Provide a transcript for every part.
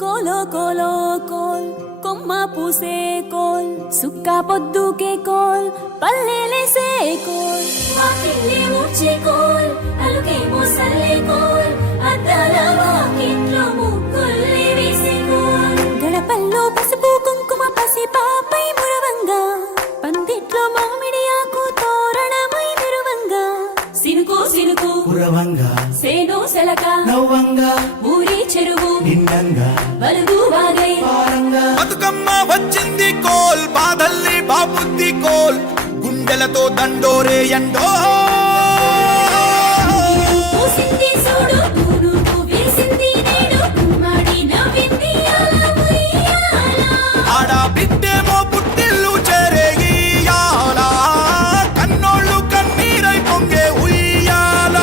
కోలో కోలో coal కొమ్మ పూసే coal సుక్క పొద్దుకే coal పల్లెలేసే coal వాకిళ్ళే ఊడ్చే coal అలుకేమో Salle coal అద్దాల వాకిట్లో ముగ్గుల్ని వేసే కోల్ గడపల్లో పసుపు కుంకుమ పసి పాపై మురవంగా పందిట్లో మామిడి ఆకు తోరణమై మెరువంగా సినుకు సినుకు పురవంగా సేను సెలక నవ్వంగా ఊరి చెరువు నిండంగా బలుగు వాగై బతుకమ్మ వచ్చింది కోల్ బాధల్ని బాబుద్ది కోల్ గుండెలతో దండోరే ఎండో పూసింది చూడు తూనుకు వేసింది నేడు కుమ్మడి నవ్వింది అలా ఉయ్యాల ఆడ బిడ్డేమో పుట్టిల్లు చేరేయాల కన్నోళ్ళు కన్నీరై పొంగే ఉయ్యాల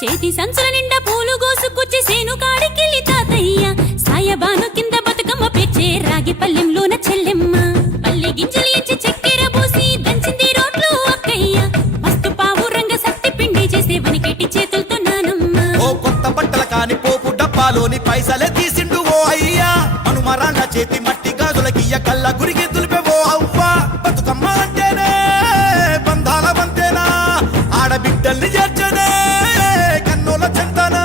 చేతి సంచుల నిండా పూలు గోసుకొచ్చి సేను కాడికెళ్ళి తాతయ్య సాయబాను కింద బతుకమ్మ పేర్చే రాగి పల్లెంలోన చెల్లెమ్మ పల్లె గింజలు ఎంచి చక్కెర పోసి దంచింది రోడ్లు అక్కయ్య మస్తు పావు రంగ సత్తి పిండి చేసే వనికెట్టి చేతులతో నానమ్మ ఓ కొత్త బట్టల కాని పోపు డబ్బాలోని పైసలే తీసిండు ఓ అయ్యా మనుమరాళ్ళ చేతి మట్టి గాజులకియ్య కళ్ళ గురికి తులిపే ఓ అవ్వ బతుకమ్మ అంటేనే బంధాల వంతేనా ఆడబిడ్డల్ని చేర్చనే కన్నుల చెంతనా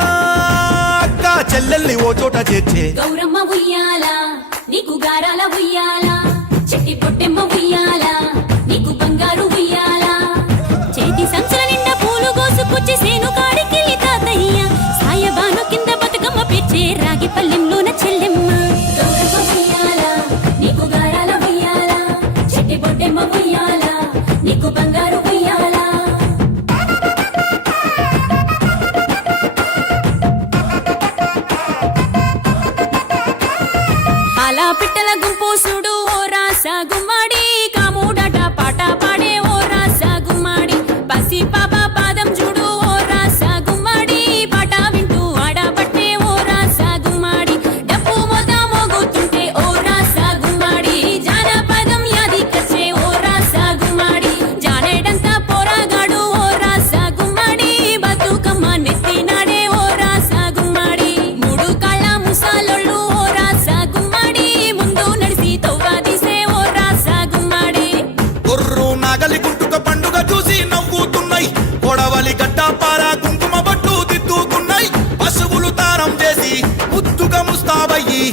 అక్క చెల్లెల్ని ఓ చోట చేర్చే గౌరమ్మ ఉయ్యాల నీకు గారాల ఉయ్యాల చెట్టి పొట్టెమ్మ ఉయ్యాల నీకు బంగారు ఉయ్యాల చేతి సంచుల నిండా పూలు గోసుకొచ్చి సేను కాడికెళ్ళి తాతయ్య సాయబాను కింద బతుకమ్మ పేర్చే రాగి పల్లెంలోన చెల్లెమ్మ గౌరమ్మ ఉయ్యాల నీకు గారాల ఉయ్యాల చెట్టి పొట్టెమ్మ ఉయ్యాల నీకు బంగారు ఉయ్యాల అలా పిట్టల గుంపు సుడు ఓ రాస గుమ్మడి కాముడట పాట పాడే ఓ రాస గుమ్మడి పసి పాప పాదం చూడు ఓ రాస గుమ్మడి పాట వింటూ ఆడబట్టే ఓ రాస గుమ్మడి డప్పు మోత మోగుతుంటే ఓ రాస గుమ్మడి జానపదం యాదికొచ్చే ఓ రాస గుమ్మడి జానేడంతా పోరాగాడు ఓ రాస గుమ్మడి బతుకమ్మ నెత్తినాడే ఓ రాస గుమ్మడి మూడు కాళ్ళ ముసాలొళ్ళు ఓ రాస గుమ్మడి ముందు నడిసి తవ్వాదిసే ఓ రాస గుమ్మడి గొర్రు నాగలి గుంటుక పండుగ చూసి నవ్వుతున్నాయి కొడవలి గడ్డ పార కుంకుమ బట్టు దిద్దుకున్నాయి పశువులు తారం చేసి ముద్దుగా ముస్తాబయ్యి